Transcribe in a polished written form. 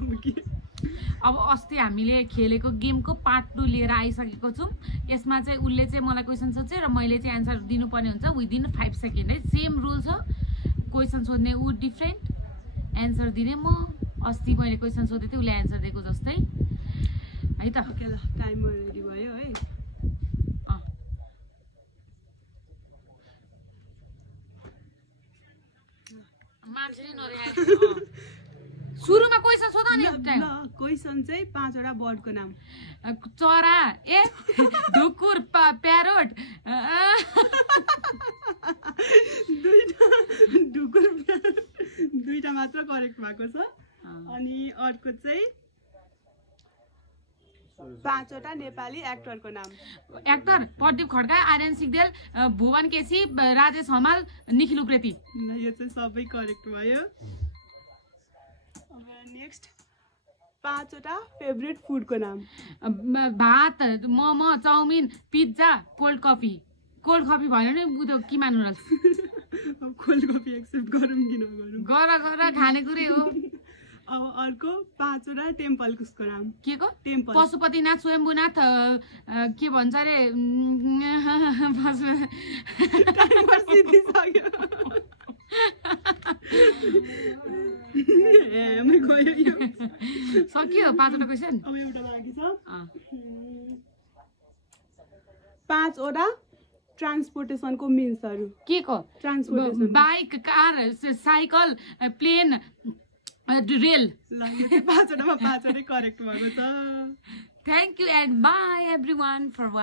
अब अस्ति हामीले खेलेको गेमको पार्ट 2 लिएर आइसकेको छौँ। यसमा चाहिँ उसले चाहिँ मलाई क्वेसन सोध्छ र मैले चाहिँ एन्सर दिनुपर्ने हुन्छ विदिन 5 सेकेन्ड है। सेम रुल छ, क्वेसन सोध्ने ऊ डिफ्रेन्ट, एन्सर दिने म। अस्ति मैले क्वेसन सोधेको थिएँ, उसले एन्सर दिएको जस्तै है त। ओके ल, टाइमर रेडी भयो है। मान्छेले नरिआएको सुरुमा क्वेसन सोध नि टाइम। ल क्वेसन चाहिँ 5 वटा बर्डको नाम। चरा, ए ढुकुर, प्यारोट, दुईटा मात्र करेक्ट भएको छ। अनि अर्को चाहिँ 5 वटा नेपाली एक्टरको नाम। एक्टर प्रदीप खड्का, आर्यन सिग्देल, भुवन केसी, राजेश हमाल, निखिल उप्रेती। ल यो चाहिँ सबै करेक्ट भयो। अब नेक्स्ट 5 वटा फेभरेट फुडको नाम। भात, momo, chow mein, pizza, cold coffee. Cold coffee भएन नि बुझ्यो के मान्नु र। अब कोल्ड कफी एक्सेप्ट गरौँ कि नगरौँ? गर खानेकुरै हो। अब अर्को 5 वटा टेम्पलको नाम। के को? टेम्पल। पशुपतिनाथ, स्वयम्भूनाथ, के भन्छ अरे टाइमर सिद्धिसक्यो। गयो यो। सक्यो 5 वटा क्वेसन। अब एउटा बाँकी छ। 5 वटा ट्रान्सपोर्टेसनको मिन्सहरू। के को? Transportation. Bike, car, cycle, plane, rail. ल यो चाहिँ 5 वटामा 5 वटै करेक्ट भएको छ। Thank you and bye everyone for watching.